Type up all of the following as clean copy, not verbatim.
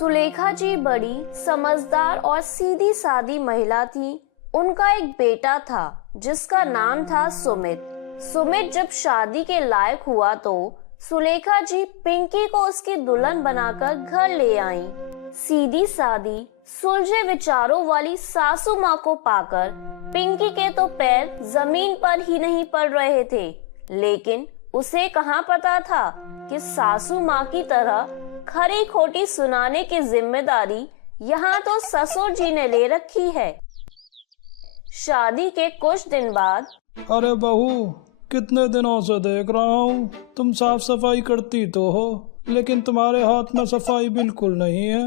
सुलेखा जी बड़ी समझदार और सीधी सादी महिला थी। उनका एक बेटा था जिसका नाम था सुमित। सुमित जब शादी के लायक हुआ तो सुलेखा जी पिंकी को उसकी दुल्हन बनाकर घर ले आईं। सीधी सादी सुलझे विचारों वाली सासू माँ को पाकर पिंकी के तो पैर जमीन पर ही नहीं पड़ रहे थे, लेकिन उसे कहाँ पता था कि सासू माँ की तरह खरी खोटी सुनाने की जिम्मेदारी यहाँ तो ससुर जी ने ले रखी है। शादी के कुछ दिन बाद, अरे बहू, कितने दिनों से देख रहा हूँ तुम साफ सफाई करती तो हो, लेकिन तुम्हारे हाथ में सफाई बिल्कुल नहीं है।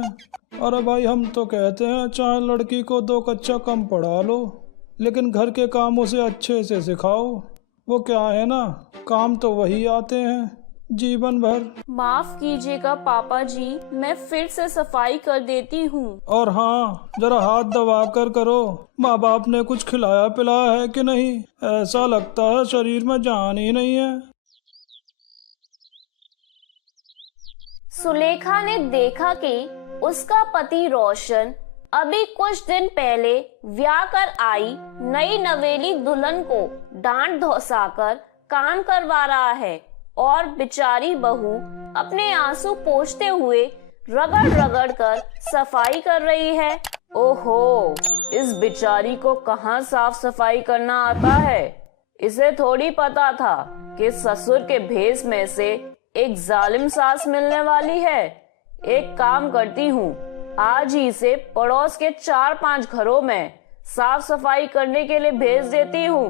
अरे भाई, हम तो कहते हैं चाहे लड़की को 2 कक्षा कम पढ़ा लो, लेकिन घर के काम उसे अच्छे से सिखाओ। वो क्या है ना, काम तो वही आते हैं जीवन भर। माफ कीजिएगा पापा जी, मैं फिर से सफाई कर देती हूँ। और हाँ, जरा हाथ दबा कर करो। माँ बाप ने कुछ खिलाया पिलाया है कि नहीं? ऐसा लगता है शरीर में जान ही नहीं है। सुलेखा ने देखा कि उसका पति रोशन अभी कुछ दिन पहले ब्याह कर आई नई नवेली दुल्हन को डांट धौंसाकर काम करवा रहा है और बेचारी बहू अपने आंसू पोंछते हुए रगड़ रगड़ कर सफाई कर रही है। ओहो, इस बेचारी को कहाँ साफ सफाई करना आता है। इसे थोड़ी पता था कि ससुर के भेष में से एक जालिम सास मिलने वाली है। एक काम करती हूँ, आज ही से पड़ोस के 4-5 घरों में साफ सफाई करने के लिए भेज देती हूँ।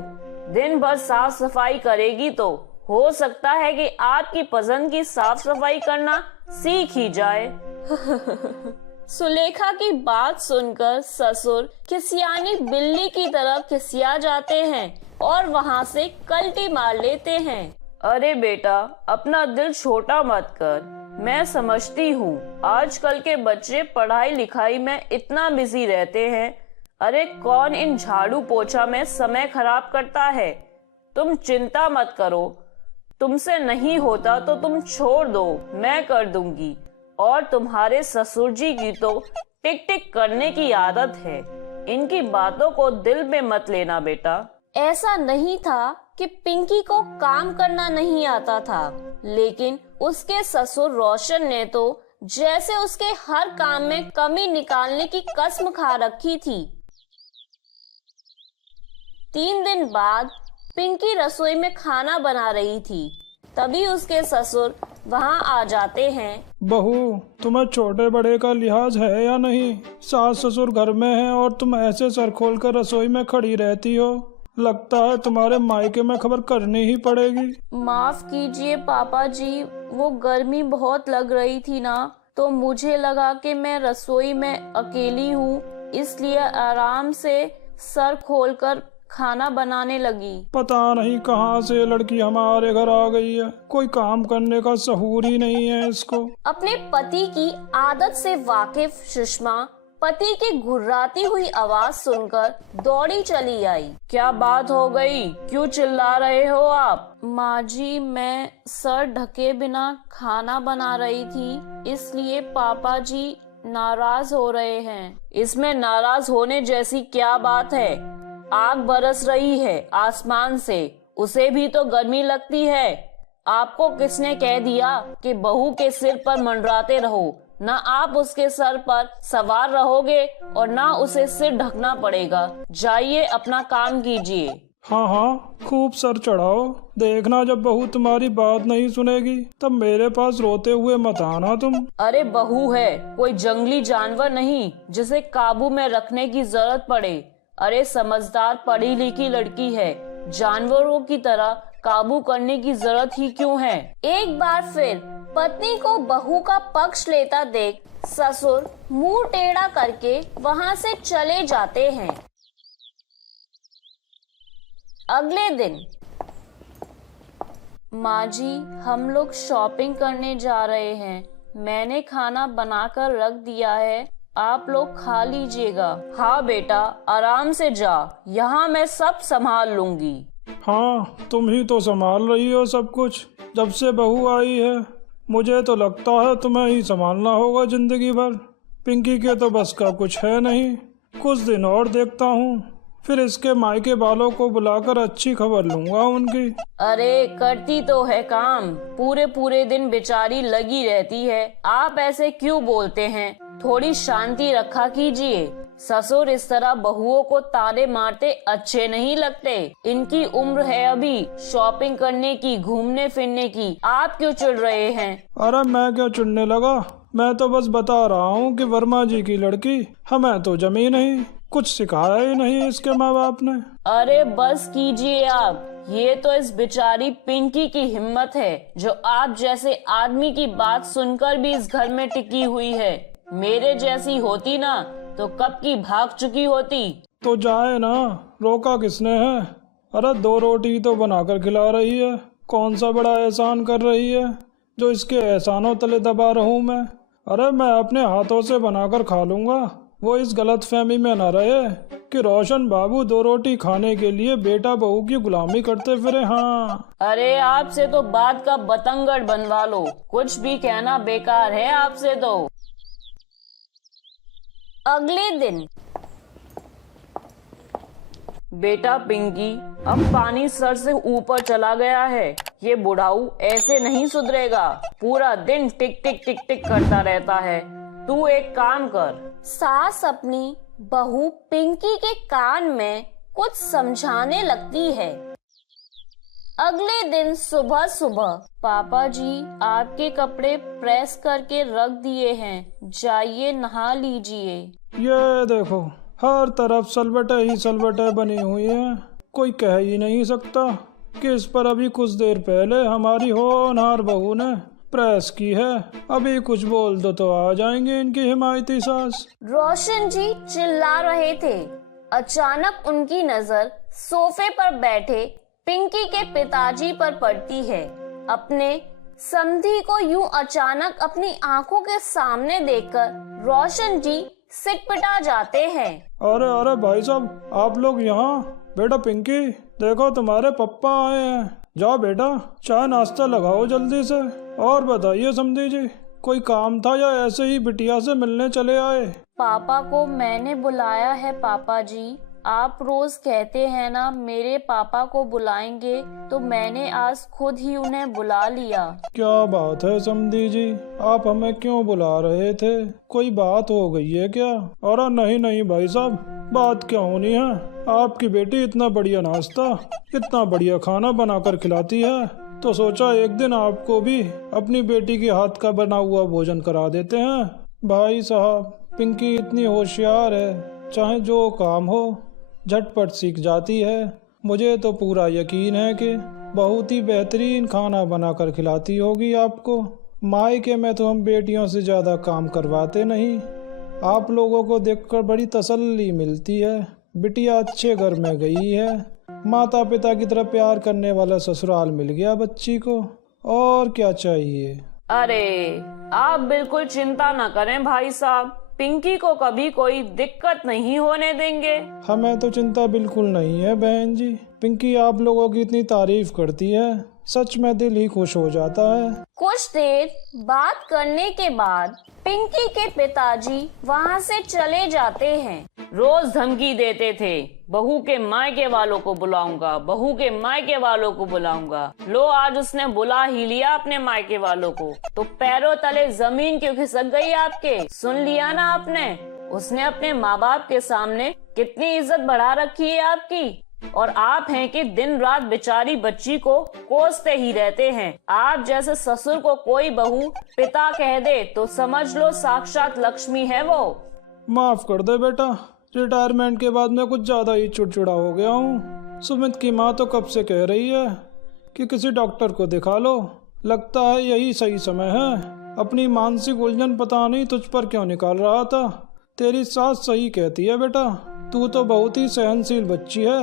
दिन भर साफ सफाई करेगी तो हो सकता है कि आपकी पसंद की साफ सफाई करना सीख ही जाए। सुलेखा की बात सुनकर ससुर खिसियानी बिल्ली की तरह खिसिया जाते हैं और वहाँ से कल्टी मार लेते हैं। अरे बेटा, अपना दिल छोटा मत कर, मैं समझती हूँ आजकल के बच्चे पढ़ाई लिखाई में इतना बिजी रहते हैं। अरे कौन इन झाड़ू पोछा में समय खराब करता है। तुम चिंता मत करो, तुमसे नहीं होता तो तुम छोड़ दो, मैं कर दूंगी। और तुम्हारे ससुर जी की तो टिक टिक करने की आदत है, इनकी बातों को दिल में मत लेना बेटा। ऐसा नहीं था कि पिंकी को काम करना नहीं आता था, लेकिन उसके ससुर रोशन ने तो जैसे उसके हर काम में कमी निकालने की कसम खा रखी थी। 3 दिन बाद पिंकी रसोई में खाना बना रही थी, तभी उसके ससुर वहाँ आ जाते हैं। बहू, तुम्हें छोटे बड़े का लिहाज है या नहीं? सास ससुर घर में हैं और तुम ऐसे सर खोल कर रसोई में खड़ी रहती हो। लगता है तुम्हारे मायके में खबर करनी ही पड़ेगी। माफ कीजिए पापा जी, वो गर्मी बहुत लग रही थी ना, तो मुझे लगा कि मैं रसोई में अकेली हूँ, इसलिए आराम से सर खोलकर खाना बनाने लगी। पता नहीं कहाँ से लड़की हमारे घर आ गई है, कोई काम करने का सहूर ही नहीं है इसको। अपने पति की आदत से वाकिफ सुषमा पति की घुर्राती हुई आवाज सुनकर दौड़ी चली आई। क्या बात हो गई, क्यों चिल्ला रहे हो आप? माँ जी, मैं सर ढके बिना खाना बना रही थी, इसलिए पापा जी नाराज हो रहे हैं। इसमें नाराज होने जैसी क्या बात है? आग बरस रही है आसमान से, उसे भी तो गर्मी लगती है। आपको किसने कह दिया कि बहू के सिर पर मंडराते रहो? ना आप उसके सर पर सवार रहोगे और ना उसे सिर ढकना पड़ेगा। जाइए अपना काम कीजिए। हाँ हाँ, खूब सर चढ़ाओ। देखना जब बहू तुम्हारी बात नहीं सुनेगी तब मेरे पास रोते हुए मत आना तुम। अरे बहू है, कोई जंगली जानवर नहीं जिसे काबू में रखने की जरूरत पड़े। अरे समझदार पढ़ी लिखी लड़की है, जानवरों की तरह काबू करने की जरूरत ही क्यों है? एक बार फिर पत्नी को बहू का पक्ष लेता देख ससुर मुंह टेढ़ा करके वहाँ से चले जाते हैं। अगले दिन, माँ जी, हम लोग शॉपिंग करने जा रहे हैं, मैंने खाना बनाकर रख दिया है, आप लोग खा लीजिएगा। हाँ बेटा, आराम से जा, यहाँ मैं सब संभाल लूंगी। हाँ, तुम ही तो संभाल रही हो सब कुछ जब से बहू आई है। मुझे तो लगता है तुम्हें ही संभालना होगा जिंदगी भर। पिंकी के तो बस का कुछ है नहीं। कुछ दिन और देखता हूँ, फिर इसके मायके वालों को बुलाकर अच्छी खबर लूंगा उनकी। अरे करती तो है काम, पूरे पूरे दिन बेचारी लगी रहती है। आप ऐसे क्यों बोलते हैं? थोड़ी शांति रखा कीजिए। ससुर इस तरह बहुओं को ताने मारते अच्छे नहीं लगते। इनकी उम्र है अभी शॉपिंग करने की, घूमने फिरने की। आप क्यों चिढ़ रहे हैं? अरे मैं क्या चिढ़ने लगा, मैं तो बस बता रहा हूँ कि वर्मा जी की लड़की हमें तो जमी नहीं, कुछ सिखाया ही नहीं इसके माँ बाप ने। अरे बस कीजिए आप। ये तो इस बेचारी पिंकी की हिम्मत है जो आप जैसे आदमी की बात सुनकर भी इस घर में टिकी हुई है। मेरे जैसी होती ना तो कब की भाग चुकी होती। तो जाए ना, रोका किसने है? अरे 2 रोटी तो बनाकर खिला रही है, कौन सा बड़ा एहसान कर रही है जो इसके एहसानों तले दबा रहूं मैं। अरे मैं अपने हाथों से बनाकर खा लूंगा। वो इस गलत फहमी में न रहे कि रोशन बाबू 2 रोटी खाने के लिए बेटा बहू की गुलामी करते फिरे। हाँ अरे आपसे तो बात का बतंगड़ बनवा लो, कुछ भी कहना बेकार है आपसे तो। अगले दिन। बेटा पिंकी, अब पानी सर से ऊपर चला गया है। ये बुढ़ाऊ ऐसे नहीं सुधरेगा, पूरा दिन टिक टिक टिक टिक करता रहता है। तू एक काम कर। सास अपनी बहू पिंकी के कान में कुछ समझाने लगती है। अगले दिन सुबह सुबह। पापा जी, आपके कपड़े प्रेस करके रख दिए हैं, जाइए नहा लीजिए। ये देखो, हर तरफ सलबटे ही सलबटे बनी हुई हैं। कोई कह ही नहीं सकता कि इस पर अभी कुछ देर पहले हमारी होनहार बहू ने प्रेस की है। अभी कुछ बोल दो तो आ जाएंगे इनकी हिमायती सास। रोशन जी चिल्ला रहे थे। अचानक उनकी नजर सोफे पर बैठे पिंकी के पिताजी पर पड़ती है। अपने समधी को यूं अचानक अपनी आंखों के सामने देखकर रोशन जी सिटपटा जाते हैं। अरे अरे भाई साहब, आप लोग यहाँ? बेटा पिंकी, देखो तुम्हारे पप्पा आए हैं। जाओ बेटा, चाय नाश्ता लगाओ जल्दी से। और बताइए समधी जी, कोई काम था या ऐसे ही बिटिया से मिलने चले आए? पापा को मैंने बुलाया है पापा जी। आप रोज कहते हैं ना मेरे पापा को बुलाएंगे, तो मैंने आज खुद ही उन्हें बुला लिया। क्या बात है समधी जी, आप हमें क्यों बुला रहे थे? कोई बात हो गई है क्या? अरे नहीं नहीं भाई साहब, बात क्या होनी है। आपकी बेटी इतना बढ़िया नाश्ता, इतना बढ़िया खाना बनाकर खिलाती है, तो सोचा एक दिन आपको भी अपनी बेटी के हाथ का बना हुआ भोजन करा देते हैं। भाई साहब, पिंकी इतनी होशियार है, चाहे जो काम हो झटपट सीख जाती है। मुझे तो पूरा यकीन है कि बहुत ही बेहतरीन खाना बनाकर खिलाती होगी आपको। मायके में तो हम बेटियों से ज़्यादा काम करवाते नहीं। आप लोगों को देखकर बड़ी तसल्ली मिलती है। बिटिया अच्छे घर में गई है, माता पिता की तरह प्यार करने वाला ससुराल मिल गया बच्ची को, और क्या चाहिए। अरे आप बिल्कुल चिंता न करें भाई साहब, पिंकी को कभी कोई दिक्कत नहीं होने देंगे। हमें तो चिंता बिल्कुल नहीं है बहन जी। पिंकी आप लोगों की इतनी तारीफ करती है, सच में दिल ही खुश हो जाता है। कुछ देर बात करने के बाद पिंकी के पिताजी वहाँ से चले जाते हैं। रोज धमकी देते थे, बहू के मायके वालों को बुलाऊंगा, बहू के मायके वालों को बुलाऊंगा। लो आज उसने बुला ही लिया अपने मायके वालों को, तो पैरों तले जमीन क्यों खिसक गई आपके? सुन लिया ना आपने? उसने अपने माँ बाप के सामने कितनी इज्जत बढ़ा रखी है आपकी, और आप हैं कि दिन रात बेचारी बच्ची को कोसते ही रहते हैं। आप जैसे ससुर को कोई बहू पिता कह दे तो समझ लो साक्षात लक्ष्मी है वो। माफ कर दे बेटा, रिटायरमेंट के बाद मैं कुछ ज्यादा ही चिड़चिड़ा हो गया हूँ। सुमित की माँ तो कब से कह रही है कि किसी डॉक्टर को दिखा लो। लगता है यही सही समय है। अपनी मानसिक उलझन पता नहीं तुझ पर क्यों निकाल रहा था। तेरी सास सही कहती है बेटा, तू तो बहुत ही सहनशील बच्ची है।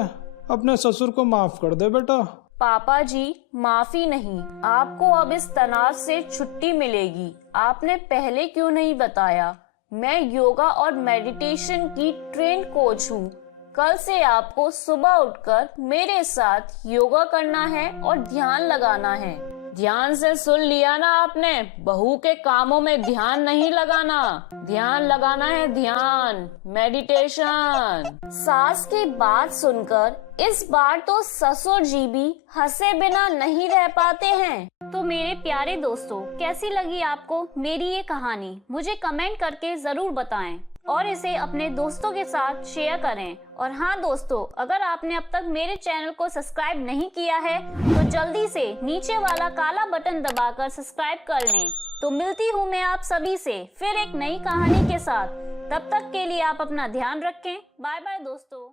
अपने ससुर को माफ कर दे बेटा। पापा जी माफी नहीं, आपको अब इस तनाव से छुट्टी मिलेगी। आपने पहले क्यों नहीं बताया? मैं योगा और मेडिटेशन की ट्रेन कोच हूँ। कल से आपको सुबह उठकर मेरे साथ योगा करना है और ध्यान लगाना है। ध्यान से सुन लिया ना आपने, बहू के कामों में ध्यान नहीं लगाना, ध्यान लगाना है ध्यान, मेडिटेशन। सास की बात सुनकर इस बार तो ससुर जी भी हंसे बिना नहीं रह पाते हैं। तो मेरे प्यारे दोस्तों, कैसी लगी आपको मेरी ये कहानी? मुझे कमेंट करके जरूर बताएं और इसे अपने दोस्तों के साथ शेयर करें। और हाँ दोस्तों, अगर आपने अब तक मेरे चैनल को सब्सक्राइब नहीं किया है तो जल्दी से नीचे वाला काला बटन दबाकर सब्सक्राइब कर लें। तो मिलती हूँ मैं आप सभी से फिर एक नई कहानी के साथ। तब तक के लिए आप अपना ध्यान रखें। बाय बाय दोस्तों।